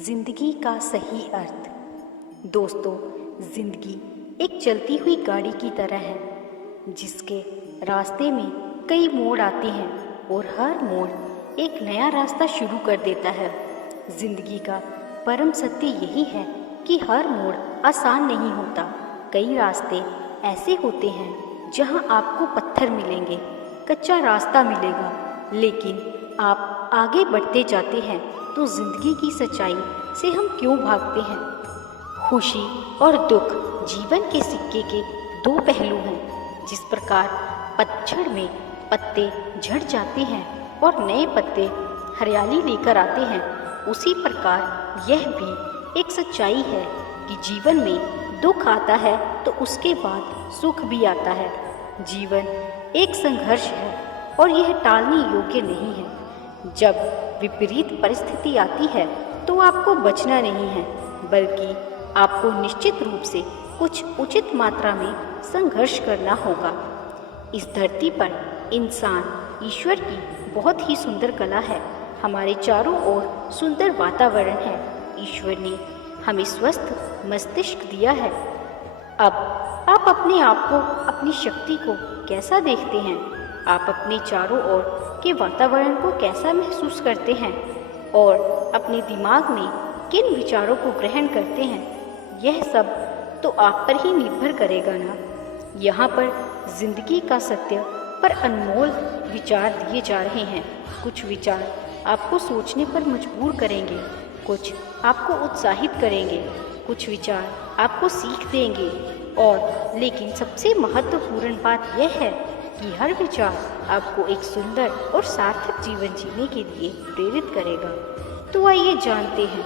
जिंदगी का सही अर्थ। दोस्तों, जिंदगी एक चलती हुई गाड़ी की तरह है जिसके रास्ते में कई मोड़ आते हैं और हर मोड़ एक नया रास्ता शुरू कर देता है। जिंदगी का परम सत्य यही है कि हर मोड़ आसान नहीं होता। कई रास्ते ऐसे होते हैं जहां आपको पत्थर मिलेंगे, कच्चा रास्ता मिलेगा, लेकिन आप आगे बढ़ते जाते हैं। तो जिंदगी की सच्चाई से हम क्यों भागते हैं? खुशी और दुख जीवन के सिक्के के दो पहलू हैं। जिस प्रकार पतझड़ में पत्ते झड़ जाते हैं और नए पत्ते हरियाली लेकर आते हैं, उसी प्रकार यह भी एक सच्चाई है कि जीवन में दुख आता है तो उसके बाद सुख भी आता है। जीवन एक संघर्ष है और यह टालने योग्य नहीं है। जब विपरीत परिस्थिति आती है तो आपको बचना नहीं है, बल्कि आपको निश्चित रूप से कुछ उचित मात्रा में संघर्ष करना होगा। इस धरती पर इंसान ईश्वर की बहुत ही सुंदर कला है। हमारे चारों ओर सुंदर वातावरण है। ईश्वर ने हमें स्वस्थ मस्तिष्क दिया है। अब आप अपने आप को, अपनी शक्ति को कैसा देखते हैं? आप अपने चारों ओर के वातावरण को कैसा महसूस करते हैं और अपने दिमाग में किन विचारों को ग्रहण करते हैं? यह सब तो आप पर ही निर्भर करेगा ना। यहाँ पर जिंदगी का सत्य पर अनमोल विचार दिए जा रहे हैं। कुछ विचार आपको सोचने पर मजबूर करेंगे, कुछ आपको उत्साहित करेंगे, कुछ विचार आपको सीख देंगे, और लेकिन सबसे महत्वपूर्ण बात यह है कि हर विचार आपको एक सुंदर और सार्थक जीवन जीने के लिए प्रेरित करेगा। तो आइए जानते हैं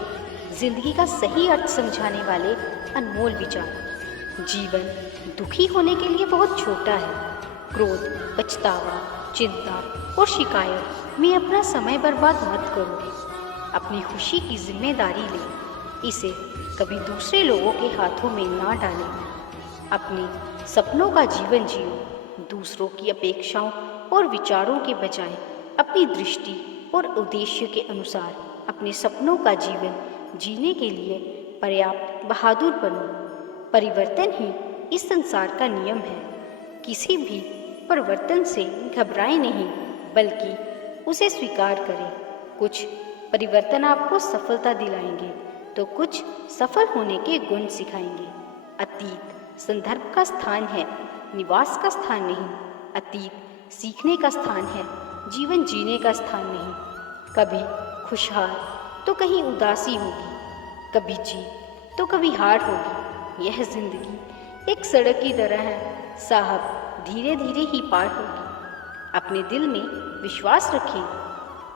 जिंदगी का सही अर्थ समझाने वाले अनमोल विचार। जीवन दुखी होने के लिए बहुत छोटा है। क्रोध, पछतावा, चिंता और शिकायत में अपना समय बर्बाद मत करो। अपनी खुशी की जिम्मेदारी लें। इसे कभी दूसरे लोगों के हाथों में ना डालें। अपने सपनों का जीवन जियो। दूसरों की अपेक्षाओं और विचारों के बजाय अपनी दृष्टि और उद्देश्य के अनुसार अपने सपनों का जीवन जीने के लिए पर्याप्त बहादुर बनो। परिवर्तन ही इस संसार का नियम है। किसी भी परिवर्तन से घबराएं नहीं, बल्कि उसे स्वीकार करें। कुछ परिवर्तन आपको सफलता दिलाएंगे तो कुछ सफल होने के गुण सिखाएंगे। अतीत संदर्भ का स्थान है, निवास का स्थान नहीं। अतीत सीखने का स्थान है, जीवन जीने का स्थान नहीं। कभी खुशहाल तो कहीं उदासी होगी, कभी जीत तो कभी हार होगी। यह जिंदगी एक सड़क की तरह है साहब, धीरे धीरे ही पार होगी। अपने दिल में विश्वास रखें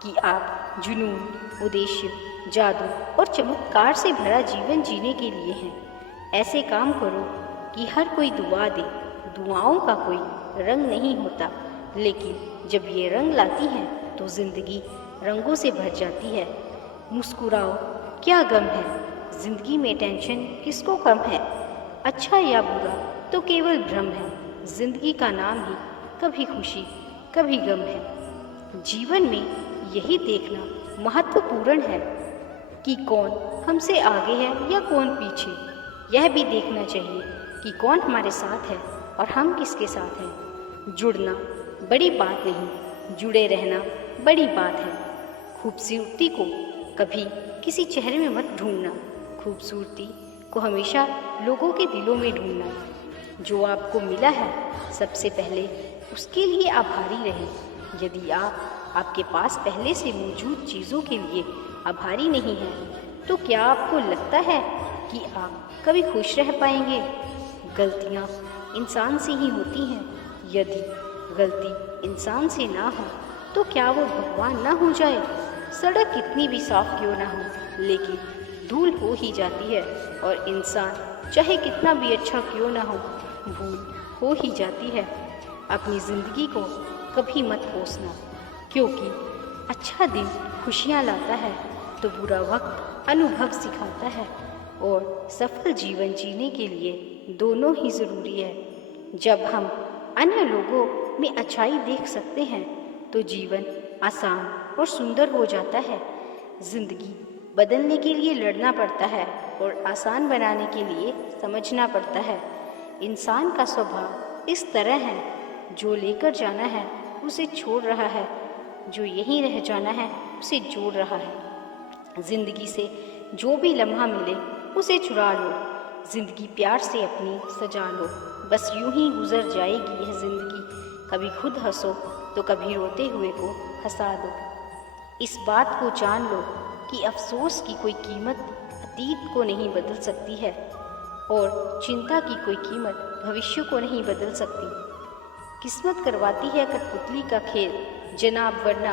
कि आप जुनून, उद्देश्य, जादू और चमत्कार से भरा जीवन जीने के लिए हैं। ऐसे काम करो कि हर कोई दुआ दे। दुआओं का कोई रंग नहीं होता, लेकिन जब ये रंग लाती हैं तो जिंदगी रंगों से भर जाती है। मुस्कुराओ, क्या गम है? जिंदगी में टेंशन किसको कम है? अच्छा या बुरा तो केवल भ्रम है। जिंदगी का नाम ही कभी खुशी कभी गम है। जीवन में यही देखना महत्वपूर्ण है कि कौन हमसे आगे है या कौन पीछे। यह भी देखना चाहिए कि कौन हमारे साथ है और हम किसके साथ हैं। जुड़ना बड़ी बात नहीं, जुड़े रहना बड़ी बात है। खूबसूरती को कभी किसी चेहरे में मत ढूंढना, खूबसूरती को हमेशा लोगों के दिलों में ढूंढना। जो आपको मिला है, सबसे पहले उसके लिए आभारी रहें। यदि आप आपके पास पहले से मौजूद चीज़ों के लिए आभारी नहीं हैं, तो क्या आपको लगता है कि आप कभी खुश रह पाएंगे? गलतियाँ इंसान से ही होती हैं। यदि गलती इंसान से ना हो तो क्या वो भगवान ना हो जाए? सड़क कितनी भी साफ क्यों ना हो, लेकिन धूल हो ही जाती है, और इंसान चाहे कितना भी अच्छा क्यों ना हो, भूल हो ही जाती है। अपनी ज़िंदगी को कभी मत कोसना, क्योंकि अच्छा दिन खुशियाँ लाता है तो बुरा वक्त अनुभव सिखाता है, और सफल जीवन जीने के लिए दोनों ही ज़रूरी है। जब हम अन्य लोगों में अच्छाई देख सकते हैं तो जीवन आसान और सुंदर हो जाता है। जिंदगी बदलने के लिए लड़ना पड़ता है और आसान बनाने के लिए समझना पड़ता है। इंसान का स्वभाव इस तरह है, जो लेकर जाना है उसे छोड़ रहा है, जो यहीं रह जाना है उसे जोड़ रहा है। जिंदगी से जो भी लम्हा मिले उसे चुरा लो, जिंदगी प्यार से अपनी सजा लो। बस यूं ही गुजर जाएगी यह जिंदगी, कभी खुद हंसो तो कभी रोते हुए को हंसा दो। इस बात को जान लो कि अफसोस की कोई कीमत अतीत को नहीं बदल सकती है और चिंता की कोई कीमत भविष्य को नहीं बदल सकती। किस्मत करवाती है कठपुतली का खेल जनाब, वरना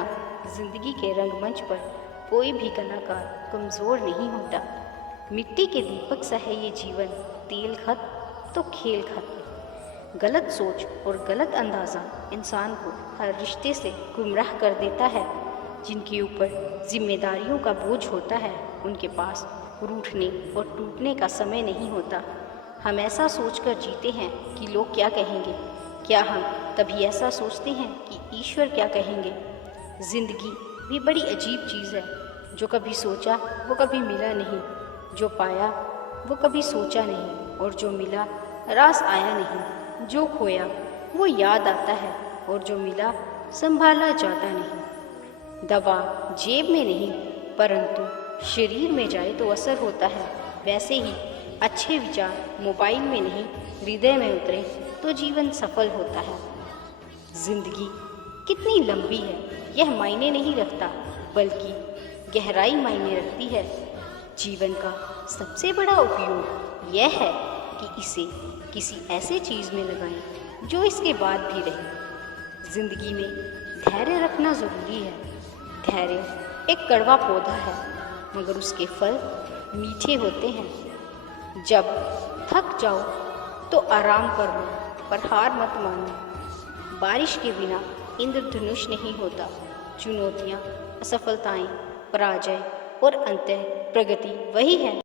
जिंदगी के रंगमंच पर कोई भी कलाकार कमज़ोर नहीं होता। मिट्टी के दीपक सा है ये जीवन, तेल खत्म तो खेल खत्म। गलत सोच और गलत अंदाज़ा इंसान को हर रिश्ते से गुमराह कर देता है। जिनके ऊपर जिम्मेदारियों का बोझ होता है उनके पास रूठने और टूटने का समय नहीं होता। हम ऐसा सोचकर जीते हैं कि लोग क्या कहेंगे। क्या हम कभी ऐसा सोचते हैं कि ईश्वर क्या कहेंगे? जिंदगी भी बड़ी अजीब चीज़ है, जो कभी सोचा वो कभी मिला नहीं, जो पाया वो कभी सोचा नहीं, और जो मिला रास आया नहीं। जो खोया वो याद आता है और जो मिला संभाला जाता नहीं। दवा जेब में नहीं परंतु शरीर में जाए तो असर होता है। वैसे ही अच्छे विचार मोबाइल में नहीं हृदय में उतरे तो जीवन सफल होता है। जिंदगी कितनी लंबी है यह मायने नहीं रखता, बल्कि गहराई मायने रखती है। जीवन का सबसे बड़ा उपयोग यह है कि इसे किसी ऐसे चीज़ में लगाएं जो इसके बाद भी रहे। जिंदगी में धैर्य रखना ज़रूरी है। धैर्य एक कड़वा पौधा है, मगर उसके फल मीठे होते हैं। जब थक जाओ तो आराम कर लो, पर हार मत मानो। बारिश के बिना इंद्रधनुष नहीं होता। चुनौतियाँ, असफलताएं, पराजय और अंततः प्रगति वही है